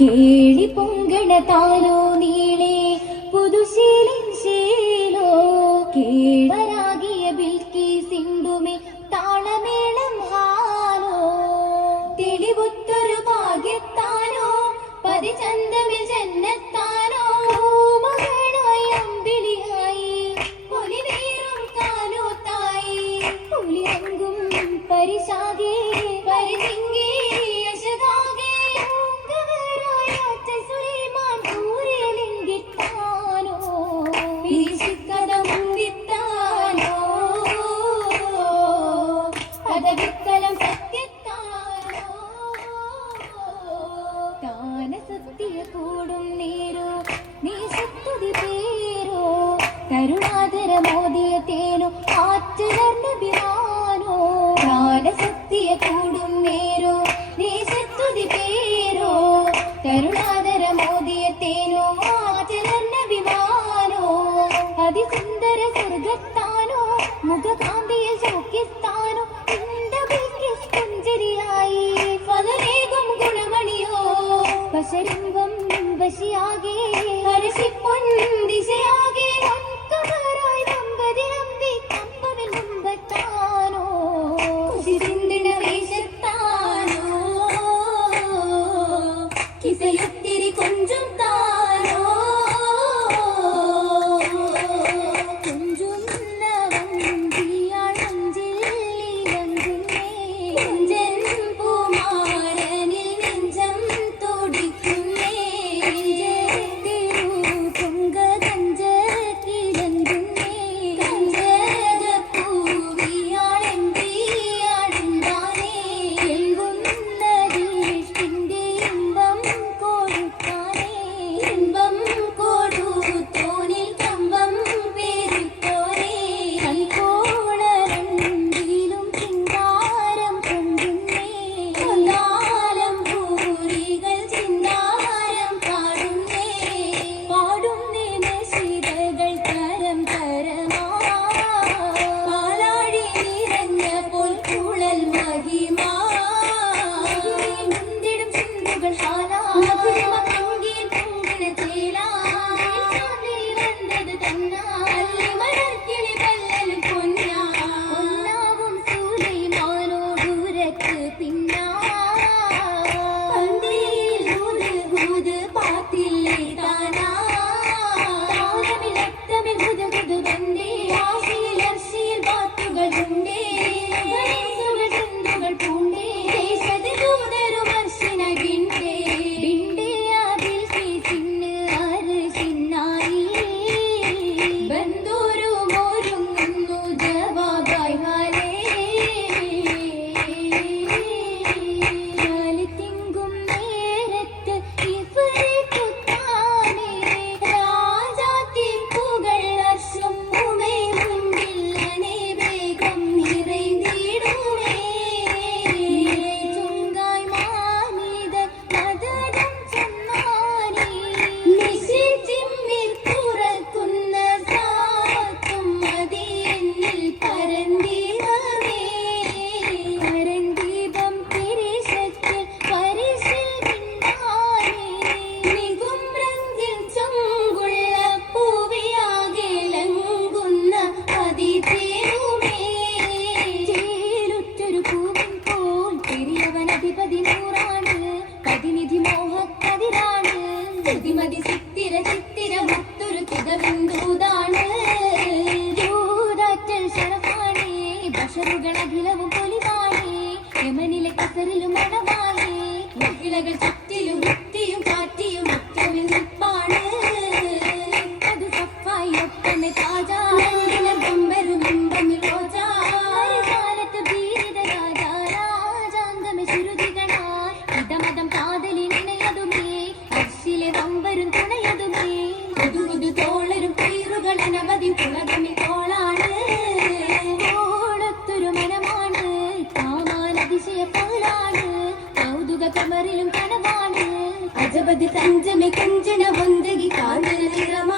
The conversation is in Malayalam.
കേളി പൊങ്കണ താലോ നീളെ പുതുശീലൻ ശീലോ കേളരാകിയ ബിൽക്കി സിന്ധുമേ താളമേളം ഹാലോ തെളിവുത്തൊരു ഭാഗ്യത്താനോ പതിചന്തമിൽ ജന്നത്താനോ മകളായി അമ്പിളിയായി പൊലിവേറും കാലോത്തായി പുലിയങ്കും പരിശാകെ പരിതിങ്ങി യശകാകെ സുലൈമാൻ ൂരിലിംഗിത്താനോ വീശിക്കഥ മുന്തിത്താനോ പദവിത്തലം സത്യത്താനോ താന സത്യ കൂടും നേരോ നീ സത്തുതി പേരോ കരുണാതര മോദിയ തേനോ ആറ്റുലർന്ന ബിമാനോ താന സത്യ കൂടും നേരോ നീ സത്തുതി പേരോ കരുണാതര മോദിയ തേനോ ആറ്റുലർന്ന ബിമാനോ അതിസുന്ദര സ്വർഗത്താനോ മുഖകാന്തിയ സൗഖ്യത്താനോ പുഞ്ചരിയായി ഫലവേഗം ഗുണമണിയോ വശരിമ്പം വശിയാകെ ഹരശിപ്പൊൻ ദിശയാകെ ഒക്കവരായി നമ്പതി നമ്പി കമ്പവിൽ മുമ്പത്താനോ കുശിചിന്തിന വേഷത്താനോ കിസയൊത്തിരി കൊഞ്ചും താനോ ും പൊലിവാണേ യമനിലെ കസറിലും മണവാണേ മഹിളകൾ ചുറ്റിലും വൃത്തിയും കാറ്റിയും മുറ്റമിൽ നിൽപ്പാണ് അത് സഫായി ഒപ്പനെ താജാ ബമ്പരും ഇമ്പമിൽ റോജാ കാലത്ത് ഭീരിത രാജാ രാജാംഗമ ശുരുതികളായി ഇതമതം കാതലി നിനയതുമേ അർശിലെ വമ്പരും തുണയതുമേ പുതുപുതു തോളരും തീറുകൾ അനവധി പുളകമിൽ തോളാണ് കമറിലും കനവാണ് അജബദ് തഞ്ചമെ കഞ്ചന വന്തകി കാന്തല നിറമാ